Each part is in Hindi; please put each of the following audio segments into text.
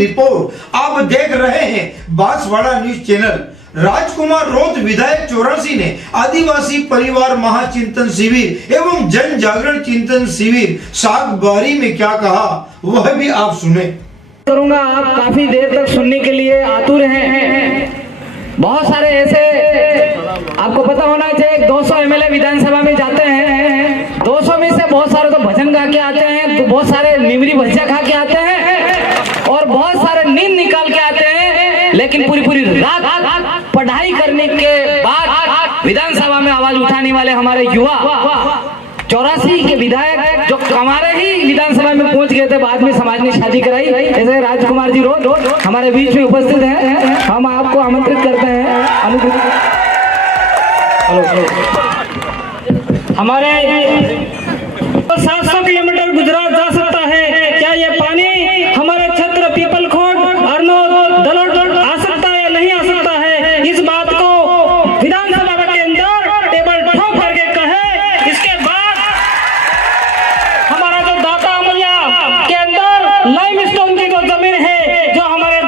रिपोर्ट। आप देख रहे हैं बांसवाड़ा न्यूज चैनल। राजकुमार रोत विधायक 84 ने आदिवासी परिवार महाचिंतन शिविर एवं जन जागरण चिंतन शिविर सागबारी में क्या कहा, वह भी आप सुने। करूंगा, आप काफी देर तक सुनने के लिए आतुर हैं। बहुत सारे ऐसे आपको पता होना चाहिए, 200 एमएलए विधानसभा में जाते हैं, 200 में से बहुत सारे तो भजन गा के आते हैं, तो बहुत सारे निमरी भजिया खा के आते हैं और बहुत सारे नींद निकाल के आते हैं, लेकिन पूरी रात पढ़ाई करने के बाद विधानसभा में आवाज उठाने वाले हमारे युवा 84 के विधायक जो हमारे ही विधानसभा में पहुंच गए थे, बाद में समाज ने शादी कराई, ऐसे राजकुमार जी रोज हमारे बीच में उपस्थित हैं। हम आपको आमंत्रित करते हैं। हमारे 700 किलोमीटर गुजरात जा सकता है, क्या ये पानी हमारे छत्र पीपल खोट अर्नोद दलोट आ सकता है या नहीं आ सकता है? इस बात को विधानसभा के अंदर टेबल ठोक करके कहे। इसके बाद हमारा जो दाता अमलिया के अंदर लाइमस्टोन की जो जमीन है, जो हमारे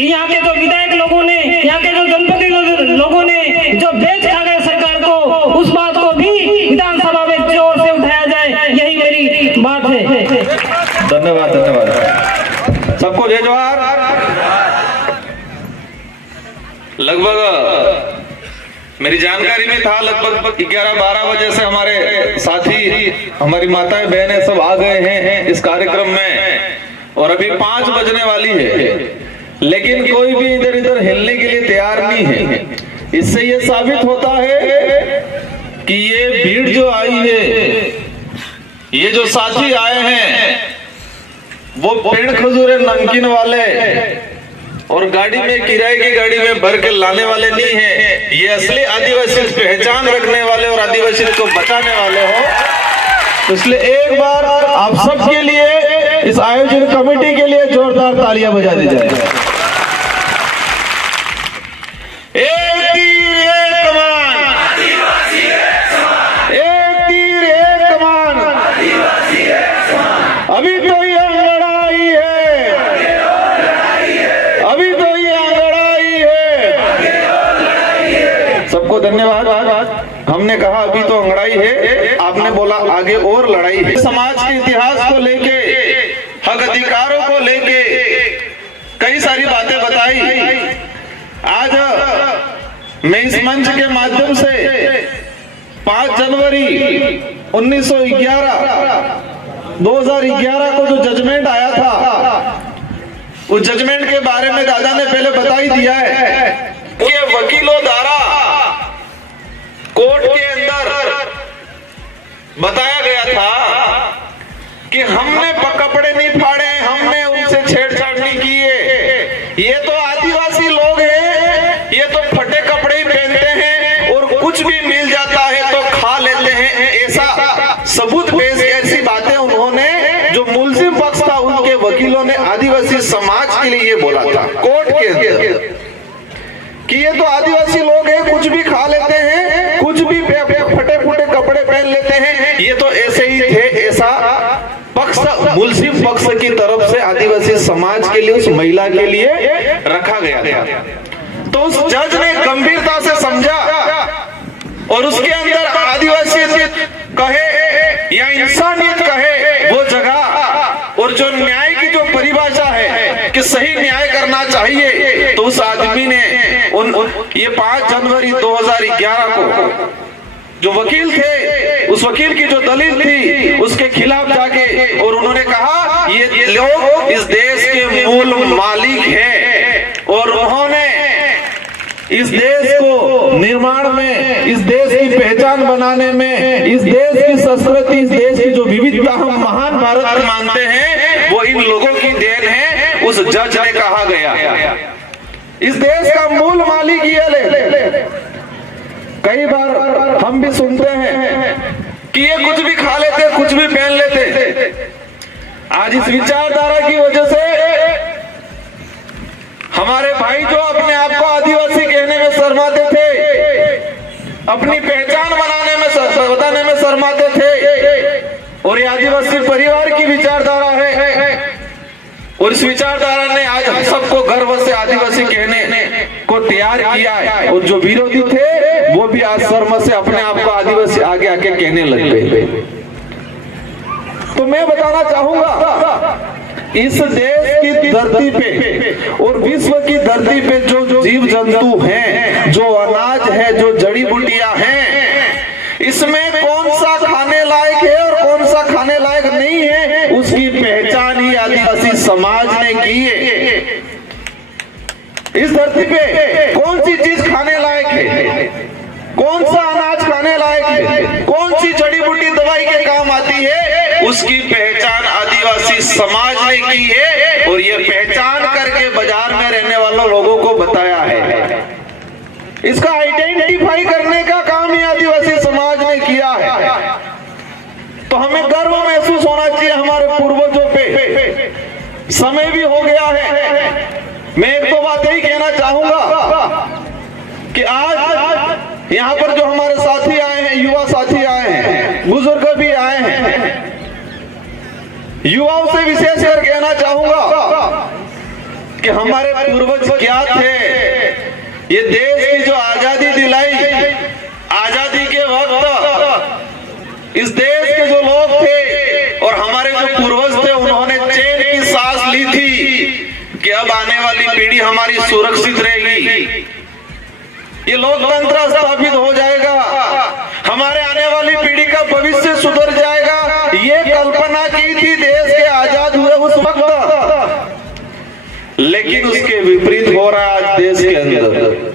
यहाँ के जो विधायक लोगों ने, यहाँ के जो जनप्रतिनिधि लोगों ने जो बेच खा गए सरकार को, उस बात को भी विधानसभा में जोर से उठाया जाए, यही मेरी बात है। धन्यवाद सबको जय जोहार। लगभग मेरी जानकारी में था लगभग 11-12 बजे से हमारे साथी, हमारी माताएं बहनें सब आ गए हैं इस कार्यक्रम में, और अभी 5 बजने वाली है, लेकिन कोई भी इधर इधर हिलने के लिए तैयार नहीं है। इससे ये साबित होता है कि ये भीड़ जो आई है, ये जो साथी आए हैं, वो पेड़ खजूरे नमकीन वाले और गाड़ी में, किराए की गाड़ी में भर के लाने वाले नहीं है। ये असली आदिवासी पहचान रखने वाले और आदिवासी को बचाने वाले हो। इसलिए एक बार आप सबके लिए, इस आयोजन कमेटी के लिए जोरदार तालियां बजा दी जाए। एक तीर एक कमान, एक तीर एक कमान, अभी तो ये लड़ाई है, अभी तो ये लड़ाई है। सबको धन्यवाद। हमने कहा अभी तो अंगड़ाई है, आपने बोला आगे और लड़ाई है। समाज के इतिहास को लेके, हक अधिकारों को लेके कई सारी बातें बताई। आज मैं इस मंच के माध्यम से 5 जनवरी 2011 को जो जजमेंट आया था, उस जजमेंट के बारे में दादा ने पहले बता ही दिया है कि वकीलों द्वारा कोर्ट के अंदर बताया गया था कि हमने कपड़े नहीं फाड़े, हमने उनसे छेड़छाड़ नहीं किए, ये तो आदिवासी लोग हैं, ये तो फटे कपड़े ही पहनते हैं और कुछ भी मिल जाता है तो खा लेते हैं, ऐसा सबूत पेश, ऐसी बातें उन्होंने, जो मुलजिम पक्ष था उनके वकीलों ने आदिवासी समाज के लिए ये बोला था कोर्ट के अंदर कि ये तो आदिवासी लोग हैं, कुछ भी खा लेते हैं, कुछ भी फटे फुटे कपड़े पहन लेते हैं, ये तो ऐसे ही थे, ऐसा पक्ष मुलजिम पक्ष की तरफ से आदिवासी समाज के लिए, उस महिला के लिए रखा गया था। तो उस जज ने गंभीरता से समझा और उसके अंदर आदिवासी कहे या इंसानियत कहे वो जगह, और जो न्याय की जो परिभाषा है कि सही न्याय करना चाहिए, तो उस आदमी ने ये 5 जनवरी 2011 को जो वकील थे, उस वकील की जो दलील थी, उसके खिलाफ जाके और उन्होंने कहा ये लोग इस देश के मूल मालिक हैं और उन्होंने इस देश को निर्माण में, इस देश की पहचान बनाने में, इस देश की संस्कृति, इस देश की जो विविधता हम महान भारत मानते हैं, वो इन लोगों की देन है, उस जज ने कहा गया। इस देश का मूल मालिक ये ले। कई बार हम भी सुनते हैं कि ये कुछ भी खा लेते, कुछ भी पहन लेते। आज इस विचारधारा की वजह से हमारे भाई जो अपने आप को आदिवासी कहने में शर्माते थे, अपनी पहचान बनाने में, बताने में शर्माते थे, और ये आदिवासी परिवार की विचारधारा है, और इस विचारधारा ने आज हम सबको गर्व से आदिवासी कहने को तैयार किया है, और जो विरोधी थे वो भी आज शर्म से अपने आप को आदिवासी आगे आके कहने लग गए। तो मैं बताना चाहूंगा, इस देश की धरती पे और विश्व की धरती पे जो जीव जंतु हैं, जो अनाज है, जो जड़ी बूटियां हैं, इसमें कौन सा खाने लायक है और कौन सा खाने लायक नहीं है, उसकी पहचान ही आदिवासी समाज ने की है। इस धरती पे कौन सी चीज खाने लायक है, कौन सा अनाज खाने लायक है, कौन सी जड़ी बूटी दवाई के काम आती है, उसकी पहचान आदिवासी समाज ने की है, और ये पहचान करके बाजार में रहने वालों लोगों को बताया है। इसका आइडेंटिफाई करने का काम ही आदिवासी समाज ने किया है। तो हमें गर्व महसूस होना चाहिए हमारे पूर्वजों पे। समय भी हो गया है। मैं एक दो बात यही कहना चाहूंगा कि आज यहाँ पर जो हमारे साथी आए हैं, युवा साथी आए हैं, बुजुर्ग भी आए हैं, युवाओं से विशेष कर कहना चाहूंगा कि हमारे पूर्वज क्या थे। ये देश की जो आजादी दिलाई, आजादी के वक्त इस देश के जो लोग थे और हमारे जो पूर्वज थे, उन्होंने चैन की सांस ली थी कि अब आने वाली पीढ़ी हमारी सुरक्षित रहेगी, ये लोकतंत्र स्थापित हो जाएगा, हमारे आने वाली पीढ़ी का भविष्य सुधर जाएगा। ये कल्पना की थी देश के आजाद हुए उस वक्त, लेकिन उसके विपरीत हो रहा है आज देश के अंदर।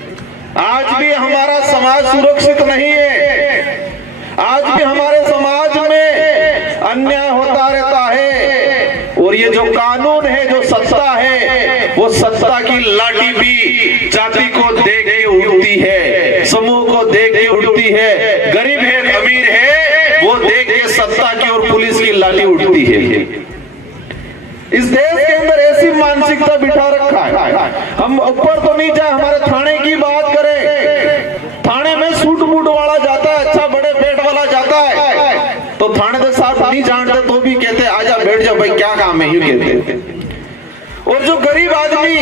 आज भी हमारा समाज सुरक्षित नहीं है, आज भी हमारे समाज में अन्याय होता रहता है, और ये जो कानून है, जो सत्ता है, वो सत्ता की लाठी भी जाति को देख के उड़ती है, समूह को देख के उड़ती है, गरीब है अमीर है, वो देख के सत्ता की और पुलिस की लाठी उड़ती है। इस देश के अंदर ऐसी मानसिकता बिठा रखा है। हम ऊपर तो नहीं जाए, हमारे थाने की बात करें, थाने में सूट बूट वाला जाता है, अच्छा बड़े पेट वाला जाता है, तो थानेदार साहब नहीं जानते तो भी कहते आजा बैठ जा भाई, क्या काम है, यूं कहते। और जो गरीब आदमी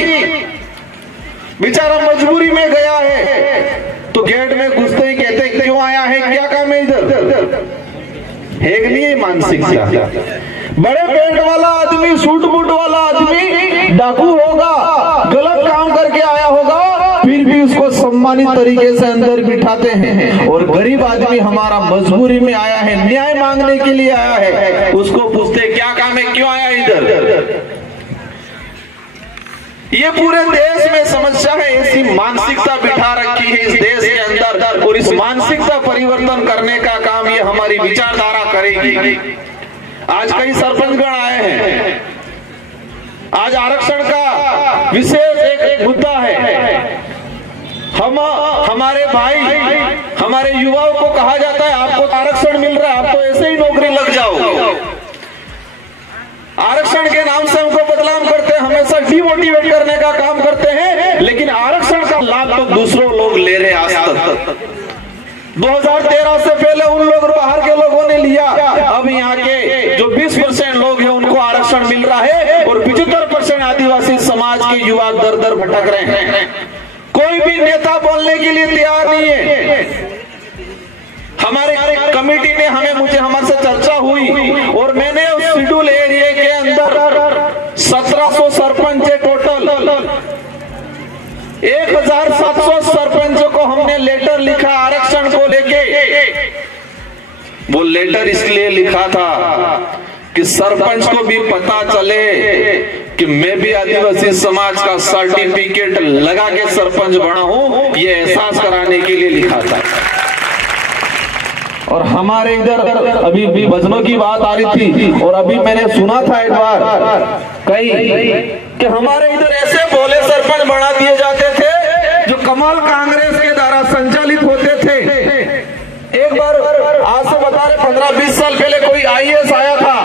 बेचारा मजबूरी में गया है, तो गेट में घुसते ही कहते क्यों आया है, क्या काम है इधर, है कि नहीं मानसिकता। बड़े पेट वाला आदमी, सूट बूट वाला आदमी डाकू होगा, गलत काम करके आया होगा, फिर भी उसको सम्मानित तरीके से अंदर बिठाते हैं। और गरीब आदमी हमारा मजबूरी में आया है, न्याय मांगने के लिए आया है, उसको पूछते क्या काम है, क्यों आया इधर। ये पूरे देश में समस्या है, ऐसी मानसिकता बिठा रखी है इस देश के अंदर, और इस मानसिकता परिवर्तन करने का काम ये हमारी विचारधारा करेगी। आज कई सरपंचगण आए हैं, आज आरक्षण का विशेष एक मुद्दा है। हम हमारे भाई, हमारे युवाओं को कहा जाता है आपको आरक्षण मिल रहा है, आप तो ऐसे ही नौकरी लग जाओ। आरक्षण के नाम से हमको बदनाम करते हैं, हमेशा डिमोटिवेट करने का काम करते हैं, लेकिन आरक्षण का लाभ तो दूसरों लोग ले रहे आज तक। 2013 से पहले उन लोग बाहर के लोगों ने लिया, अब यहाँ के जो 20% लोग हैं उनको आरक्षण मिल रहा है, और 75% आदिवासी समाज के युवा दर दर भटक रहे हैं। कोई भी नेता बोलने के लिए तैयार नहीं है। हमारे कमेटी ने हमारे से चर्चा हुई, और मैंने उस शेड्यूल एरिया के अंदर 1700 सरपंच है टोटल, 1700 सरपंचों को हमने लेटर लिखा आरक्षण को लेके। वो लेटर इसलिए लिखा था कि सरपंच को भी पता चले कि मैं भी आदिवासी समाज का सर्टिफिकेट लगा के सरपंच बना हूं, ये एहसास कराने के लिए लिखा था। और हमारे इधर अभी भी भजनों की बात आ रही थी, और अभी मैंने सुना था एक बार कई कि हमारे इधर ऐसे भोले सरपंच बना दिए जाते थे जो कमल कांग्रेस के द्वारा संचालित होते थे। एक बार आज से बता रहे 15-20 साल पहले कोई आईएएस आया था,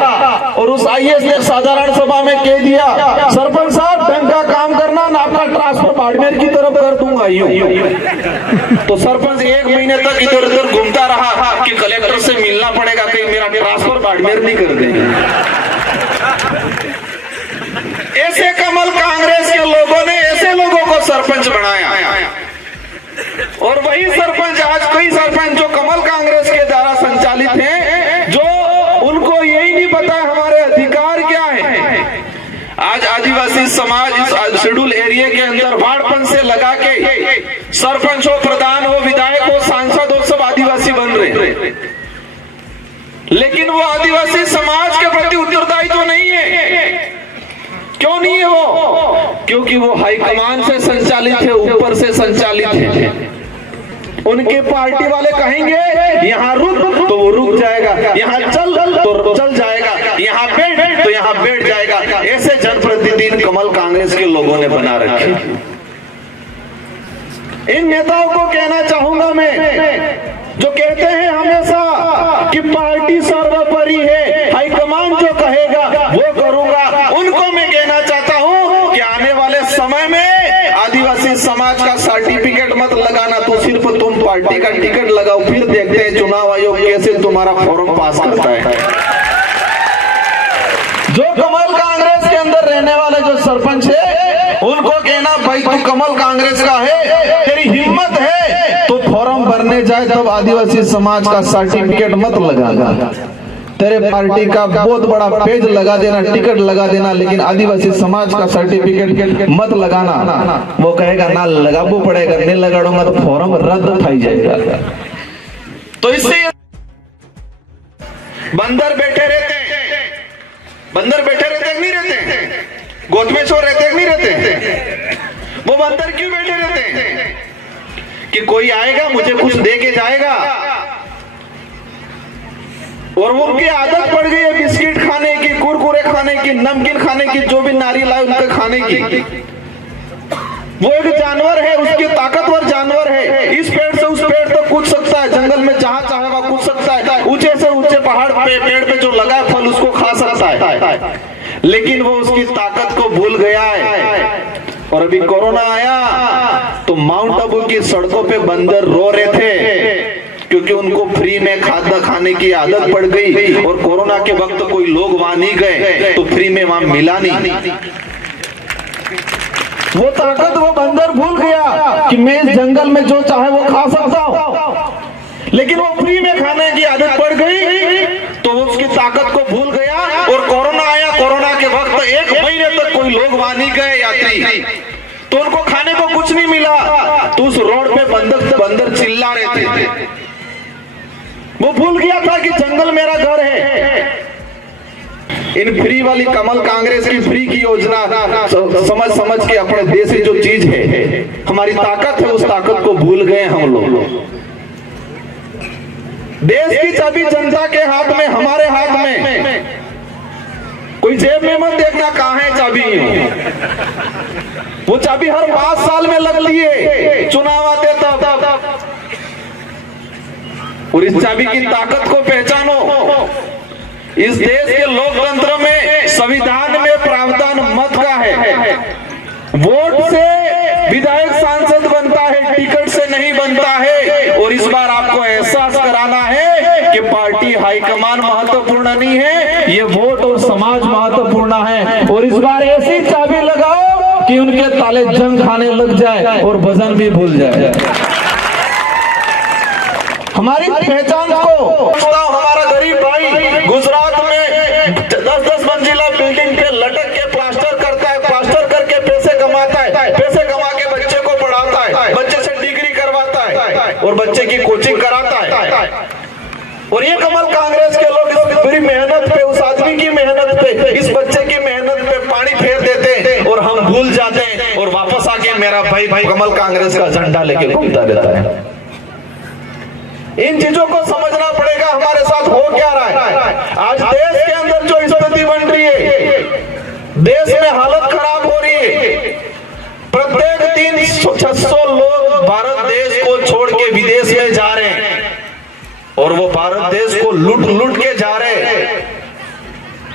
और उस आईएएस ने साधारण सभा में कह दिया सरपंच साहब ढंग का काम करना ना, आपका ट्रांसफर बाड़मेर की तरफ कर दूंगा। यूं तो सरपंच 1 महीने तक इधर उधर घूमता रहा कि कलेक्टर से मिलना पड़ेगा, कहीं मेरा ट्रांसफर बाड़मेर नहीं कर देंगे। ऐसे कमल कांग्रेस के लोगों ने ऐसे लोगों को सरपंच बनाया, और वही सरपंच आज कई सरपंच जो कमल कांग्रेस के द्वारा संचालित हैं, जो उनको यही नहीं पता हमारे अधिकार क्या है। आज आदिवासी समाज इस शेड्यूल एरिया के अंदर वार्डपन से लगा के सरपंच हो, प्रधान हो, विधायक हो, सांसद हो, सब आदिवासी बन रहे, लेकिन वो आदिवासी समाज के प्रति उत्तरदायी तो नहीं है। क्यों नहीं है वो? क्योंकि वो हाईकमान से संचालित है, ऊपर से संचालित है। उनके पार्टी वाले कहेंगे यहाँ रुक तो वो रुक जाएगा, यहाँ चल तो चल जाएगा, यहाँ बैठ तो यहाँ बैठ जाएगा। ऐसे जनप्रतिनिधि कमल कांग्रेस के लोगों ने बना रखे। इन नेताओं को कहना चाहूंगा मैं, जो कहते हैं हमेशा कि पार्टी सर्वोपरि है, हाईकमान जो कहेगा वो करूंगा, उनको मैं कहना चाहता हूं कि आने वाले समय में आदिवासी समाज का सर्टिफिकेट मत लगाना, तो सिर्फ तुम पार्टी का टिकट लगाओ, फिर देखते हैं चुनाव आयोग कैसे तुम्हारा फॉर्म पास करता है। जो कमल कांग्रेस के अंदर रहने वाले जो सरपंच है, उनको कहना भाई तू कमल कांग्रेस का है, तेरी हिम्मत है तो फॉर्म भरने जाए तब आदिवासी समाज का सर्टिफिकेट मत लगाना। तेरे पार्टी का बहुत बड़ा पेज लगा देना, टिकट लगा देना, लेकिन आदिवासी समाज का सर्टिफिकेट मत लगाना। वो कहेगा ना लगाबू पड़ेगा, नहीं लगाऊंगा तो फॉर्म रद्द थाई जाएगा। तो इससे बंदर बैठे रहते हैं, बंदर बैठे रहते नहीं रहते, गोद में सो रहते नहीं रहते। वो बंदर क्यों बैठे रहते हैं? कि कोई आएगा मुझे कुछ दे के जाएगा, और वो उनकी आदत पड़ गई है बिस्किट खाने की, कुरकुरे खाने की, नमकीन खाने की, जो भी नारी लाए उनके खाने की। वो एक जानवर है, उसकी ताकतवर जानवर है, इस पेड़ से उस पेड़ तक कूद सकता है, जंगल में जहां चाहेगा कूद सकता है, ऊंचे से ऊंचे पहाड़ पे पेड़ पे जो लगा है फल उसको खा सकता है, लेकिन वो उसकी ताकत को भूल गया है। और अभी कोरोना आया तो माउंट आबू की सड़कों पे बंदर रो रहे थे, क्योंकि उनको फ्री में खाना खाने की आदत पड़ गई, और कोरोना के वक्त कोई लोग वहां नहीं गए तो फ्री में वहां मिला नहीं। वो ताकत वो बंदर भूल गया कि मैं इस जंगल में जो चाहे वो खा सकता हूं, लेकिन वो फ्री में खाने की आदत पड़ गई तो वो उसकी ताकत को भूल गया। और कोरोना आया, कोरोना के वक्त 1 महीने तक कोई लोग वहां नहीं गए यात्री, तो उनको खाने को कुछ नहीं मिला, तो उस रोड पे बंदर चिल्ला रहे थे। वो भूल गया था कि जंगल मेरा घर है। इन फ्री वाली कमल कांग्रेस की फ्री की योजना समझ के अपने देश की जो चीज है, हमारी ताकत है, उस ताकत को भूल गए हम लोग। देश की चाबी जनता के हाथ में, हमारे हाथ में। कोई जेब में मत देखना कहां है चाबी, वो चाबी हर 5 साल में लगती है, चुनाव आते तब। और इस चाबी की ताकत को पहचानो। इस देश के लोकतंत्र में, संविधान में प्रावधान मत का है, वोट से विधायक सांसद बनता है, टिकट से नहीं बनता है। और इस बार आपको एहसास कराना है कि पार्टी हाईकमान महत्वपूर्ण नहीं है, ये वोट और समाज महत्वपूर्ण है। और इस बार ऐसी चाबी लगाओ कि उनके ताले जंग खाने लग जाए और भजन भी भूल जाए। हमारी पहचान को हमारा गरीब भाई गुजरात में 10-10 मंजिला बिल्डिंग पे लटक के प्लास्टर करता है, प्लास्टर करके पैसे कमाता है, पैसे कमा के बच्चे को पढ़ाता है, बच्चे से डिग्री करवाता है और बच्चे की कोचिंग कराता है। और ये कमल कांग्रेस के लोग इस पूरी मेहनत पे, उस आदमी की मेहनत पे, इस बच्चे की मेहनत पे पानी फेर देते हैं और हम भूल जाते हैं, और वापस आके मेरा भाई कमल कांग्रेस का झंडा लेके घूमता रहता है। इन चीजों को समझना पड़ेगा हमारे साथ हो क्या रहा है। आज देश के अंदर जो स्थिति बन रही है, देश में हालत खराब हो रही है। प्रत्येक दिन 600 लोग भारत देश को छोड़ के विदेश में जा रहे हैं, और वो भारत देश को लूट के जा रहे हैं।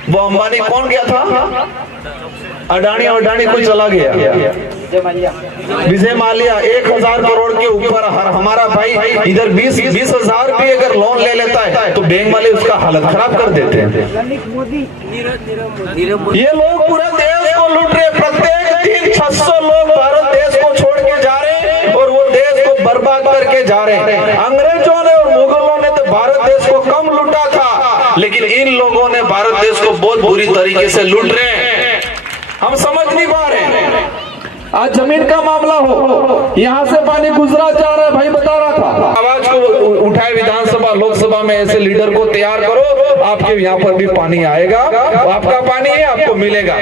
वो अंबानी कौन गया था? अडानी कोई चला गया। विजय माल्या 1000 करोड़ के ऊपर हमारा भाई इधर 20,000 भी अगर लोन ले लेता है तो बैंक वाले उसका हालत खराब कर देते हैं। ये लोग पूरे देश को लूट रहे, प्रत्येक दिन 600 लोग भारत देश को छोड़ के जा रहे हैं और वो देश को बर्बाद करके जा रहे हैं। अंग्रेजों ने और मुगलों ने तो भारत देश को कम लूटा था, लेकिन इन लोगों ने भारत देश को बहुत बुरी तरीके से लूट रहे हैं। हम समझ नहीं पा रहे हैं। आज जमीन का मामला हो, यहाँ से पानी गुजरात जा रहा है, भाई बता रहा था। आवाज को उठाए विधानसभा लोकसभा में ऐसे लीडर को तैयार करो, आपके यहाँ पर भी पानी आएगा, आपका पानी है, आपको मिलेगा।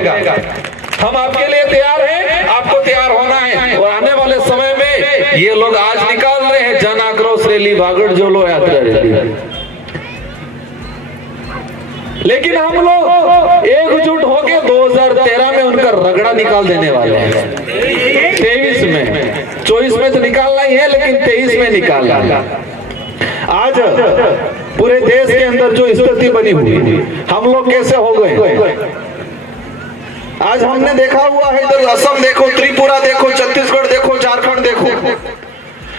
हम आपके लिए तैयार हैं, आपको तैयार होना है। और आने वाले समय में ये लोग आज निकाल रहे हैं जन आक्रोश रैली, भागड़ जोलो यात्रा रैली, लेकिन हम लोग एकजुट होके 2013 में उनका रगड़ा निकाल देने वाले हैं। 23 में, 24 में तो निकालना ही है, लेकिन 23 में निकालना है। आज पूरे देश के अंदर जो स्थिति बनी हुई, हम लोग कैसे हो गए। आज हमने देखा हुआ है, इधर असम देखो, त्रिपुरा देखो, छत्तीसगढ़ देखो, झारखंड देखो,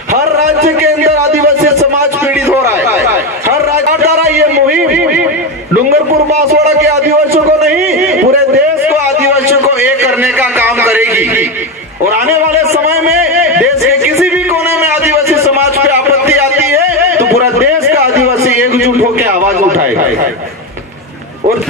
हर राज्य के अंदर आदिवासी समाज पीड़ित हो रहा है। हर राज्य द्वारा ये मुहिम डूंगरपुर बांसवाड़ा के आदिवासियों को नहीं, पूरे देश को आदिवासियों को एक करने का काम करेगी। और आने वाले समय में देश के किसी भी कोने में आदिवासी समाज पे आपत्ति आती है तो पूरा देश का आदिवासी एकजुट होकर आवाज उठाएगा। और